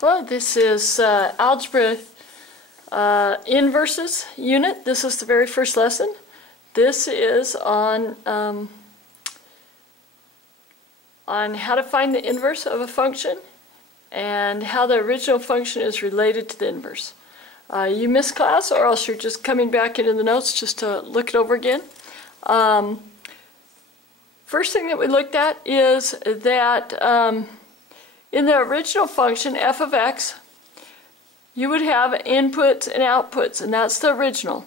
Hello, this is Algebra Inverses unit. This is the very first lesson. This is on how to find the inverse of a function and how the original function is related to the inverse. You missed class, or else you're just coming back into the notes just to look it over again. First thing that we looked at is that in the original function, f of x, you would have inputs and outputs, and that's the original.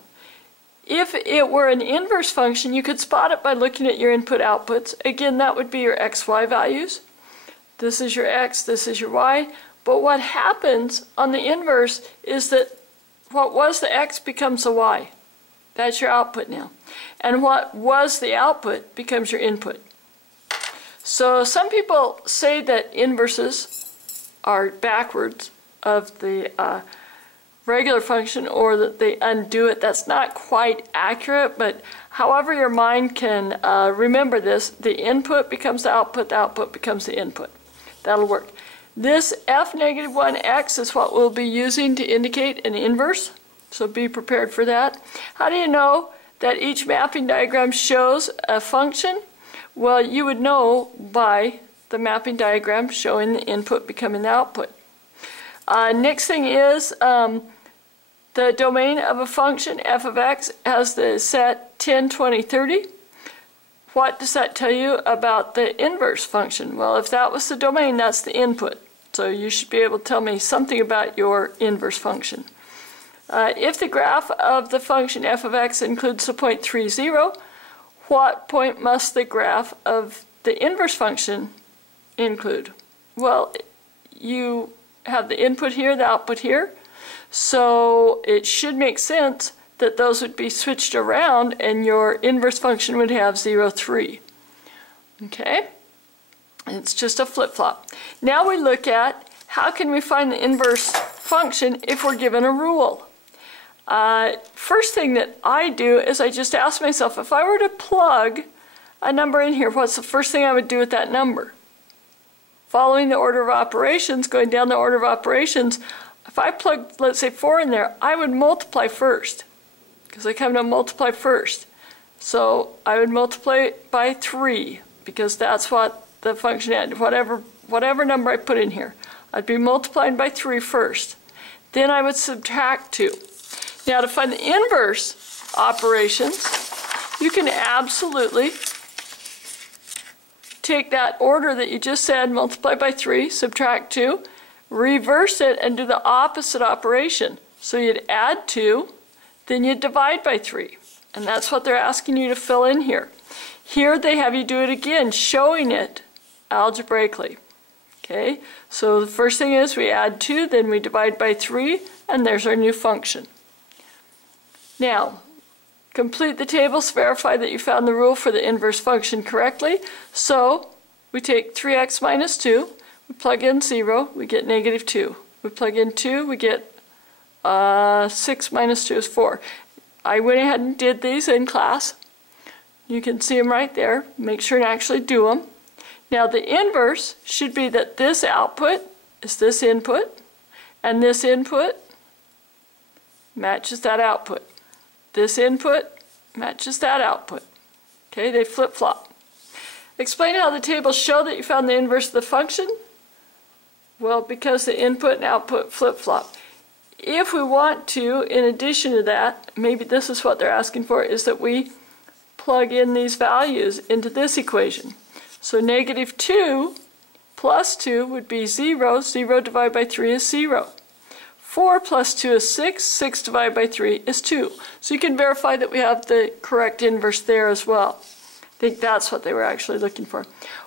If it were an inverse function, you could spot it by looking at your input-outputs. Again, that would be your x, y values. This is your x, this is your y. But what happens on the inverse is that what was the x becomes the y. That's your output now. And what was the output becomes your input. So some people say that inverses are backwards of the regular function, or that they undo it. That's not quite accurate, but however your mind can remember this, the input becomes the output becomes the input. That'll work. This f negative 1x is what we'll be using to indicate an inverse, so be prepared for that. How do you know that each mapping diagram shows a function? Well, you would know by the mapping diagram showing the input becoming the output. Next thing is the domain of a function, f of x, has the set 10, 20, 30. What does that tell you about the inverse function? Well, if that was the domain, that's the input. So you should be able to tell me something about your inverse function. If the graph of the function f of x includes the point 3, 0, what point must the graph of the inverse function include? Well, you have the input here, the output here, so it should make sense that those would be switched around and your inverse function would have 0, 3. Okay? It's just a flip-flop. Now we look at how can we find the inverse function if we're given a rule. First thing that I do is I just ask myself, if I were to plug a number in here, what's the first thing I would do with that number? Following the order of operations, going down the order of operations, if I plugged, let's say, 4 in there, I would multiply first, because I come to multiply first. So I would multiply by 3, because that's what the function had. Whatever number I put in here, I'd be multiplying by 3 first. Then I would subtract 2. Now, to find the inverse operations, you can absolutely take that order that you just said, multiply by 3, subtract 2, reverse it, and do the opposite operation. So you'd add 2, then you'd divide by 3. And that's what they're asking you to fill in here. Here they have you do it again, showing it algebraically. Okay, so the first thing is we add 2, then we divide by 3, and there's our new function. Now, complete the tables, verify that you found the rule for the inverse function correctly. So, we take 3x minus 2, we plug in 0, we get negative 2. We plug in 2, we get 6 minus 2 is 4. I went ahead and did these in class. You can see them right there. Make sure and actually do them. Now, the inverse should be that this output is this input, and this input matches that output. This input matches that output. Okay, they flip-flop. Explain how the tables show that you found the inverse of the function. Well, because the input and output flip-flop. If we want to, in addition to that, maybe this is what they're asking for, is that we plug in these values into this equation. So negative 2 plus 2 would be 0. 0 divided by 3 is 0. 4 plus 2 is 6. 6 divided by 3 is 2. So you can verify that we have the correct inverse there as well. I think that's what they were actually looking for.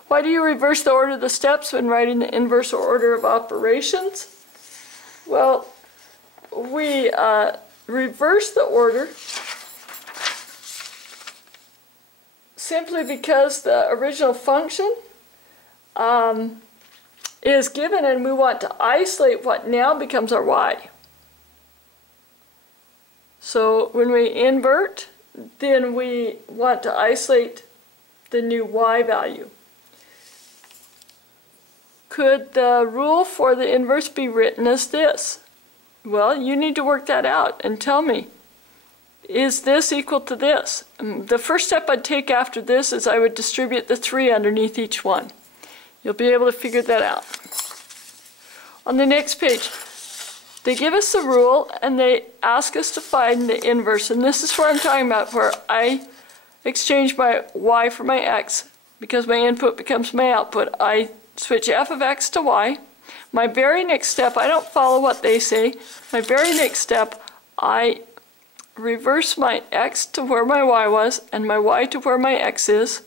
Why do you reverse the order of the steps when writing the inverse order of operations? Well, we reverse the order simply because the original function is given, and we want to isolate what now becomes our y. So when we invert, then we want to isolate the new y value. could the rule for the inverse be written as this? Well, you need to work that out and tell me, is this equal to this? The first step I'd take after this is I would distribute the 3 underneath each one. You'll be able to figure that out. On the next page, they give us the rule and they ask us to find the inverse. And this is what I'm talking about, where I exchange my y for my x. Because my input becomes my output, I switch f of x to y. My very next step, I don't follow what they say. My very next step, I reverse my x to where my y was and my y to where my x is.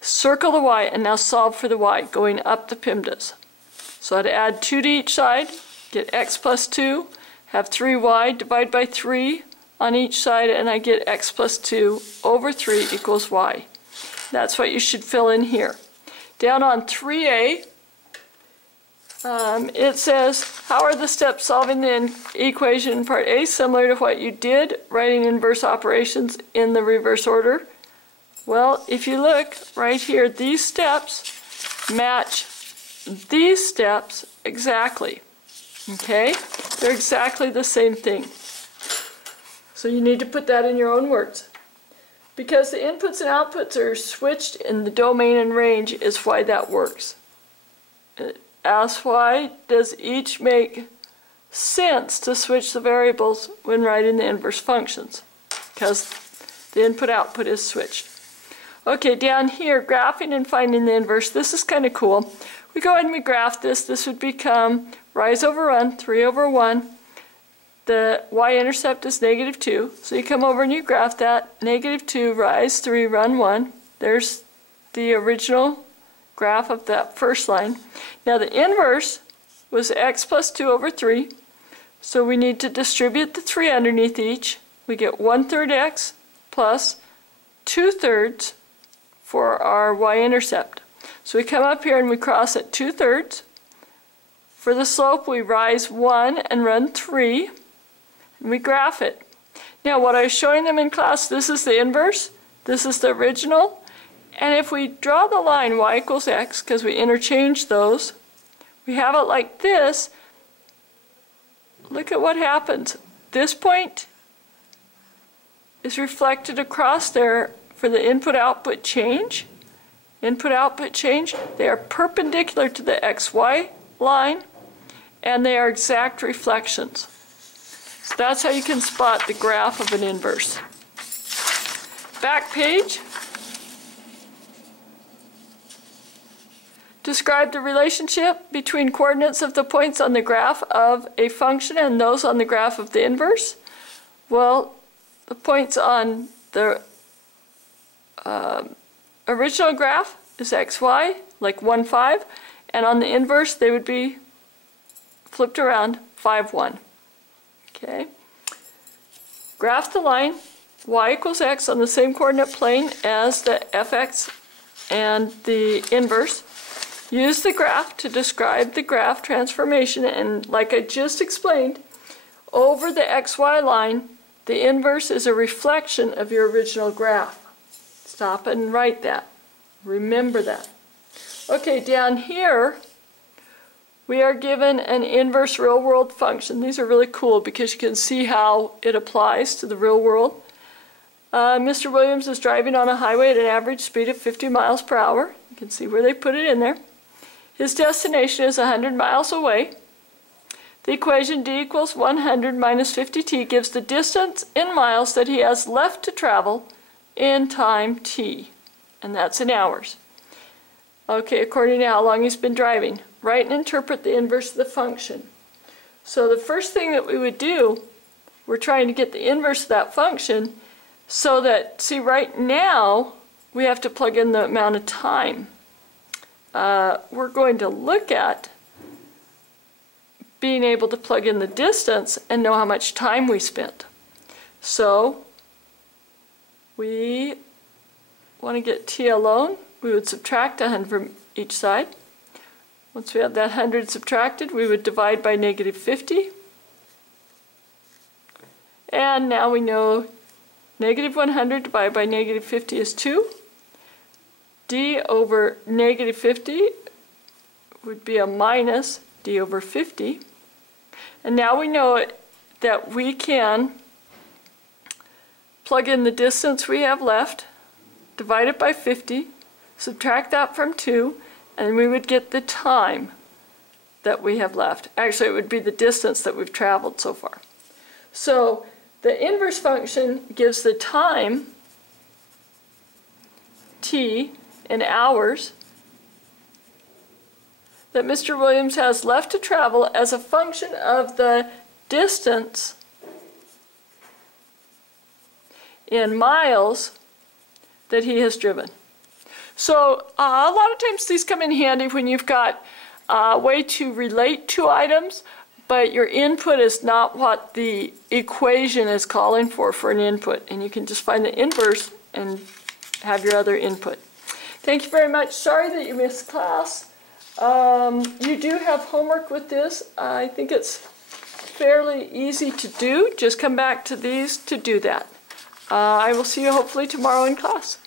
Circle the y and now solve for the y going up the PIMDAs. So I'd add 2 to each side, get x plus 2, have 3y, divide by 3 on each side, and I get x plus 2 over 3 equals y. That's what you should fill in here. Down on 3a, it says, how are the steps solving the equation in part A similar to what you did writing inverse operations in the reverse order? Well, if you look right here, these steps match these steps exactly. Okay? They're exactly the same thing. So you need to put that in your own words. Because the inputs and outputs are switched in the domain and range is why that works. Ask why does each make sense to switch the variables when writing the inverse functions? Because the input-output is switched. Okay, down here, graphing and finding the inverse. This is kind of cool. We go ahead and we graph this. This would become rise over run, 3 over 1. The y-intercept is -2. So you come over and you graph that. -2, rise 3, run 1. There's the original graph of that first line. Now the inverse was x plus 2 over 3. So we need to distribute the 3 underneath each. We get 1/3 x plus 2/3 for our y-intercept. So we come up here and we cross at 2/3. For the slope, we rise 1 and run 3. And we graph it. Now what I was showing them in class, this is the inverse, this is the original, and if we draw the line y equals x, because we interchange those, we have it like this. Look at what happens. This point is reflected across there for the input-output change. Input-output change, they are perpendicular to the xy line, and they are exact reflections. So that's how you can spot the graph of an inverse. Backpage. Describe the relationship between coordinates of the points on the graph of a function and those on the graph of the inverse. Well, the points on the original graph is xy, like 1, 5, and on the inverse they would be flipped around, 5, 1. Okay. Graph the line y equals x on the same coordinate plane as the fx and the inverse. Use the graph to describe the graph transformation, and like I just explained, over the xy line, the inverse is a reflection of your original graph. Stop and write that. Remember that. Okay, down here, we are given an inverse real-world function. These are really cool because you can see how it applies to the real world. Mr. Williams is driving on a highway at an average speed of 50 miles per hour. You can see where they put it in there. His destination is 100 miles away. The equation d equals 100 minus 50t gives the distance in miles that he has left to travel in time t, and that's in hours. Okay, according to how long he's been driving. Write and interpret the inverse of the function. So the first thing that we would do, we're trying to get the inverse of that function so that, see, right now we have to plug in the amount of time. We're going to look at being able to plug in the distance and know how much time we spent. So we want to get t alone. We would subtract 100 from each side. Once we have that 100 subtracted, we would divide by -50. And now we know -100 divided by -50 is 2. D over -50, would be a minus d over 50. And now we know that we can plug in the distance we have left, divide it by 50, subtract that from 2, and we would get the time that we have left. Actually, it would be the distance that we've traveled so far. So the inverse function gives the time, t, in hours, that Mr. Williams has left to travel as a function of the distance in miles that he has driven. So a lot of times these come in handy when you've got a way to relate two items, but your input is not what the equation is calling for an input, and you can just find the inverse and have your other input. Thank you very much. Sorry that you missed class. You do have homework with this. I think it's fairly easy to do. Just come back to these to do that. I will see you hopefully tomorrow in class.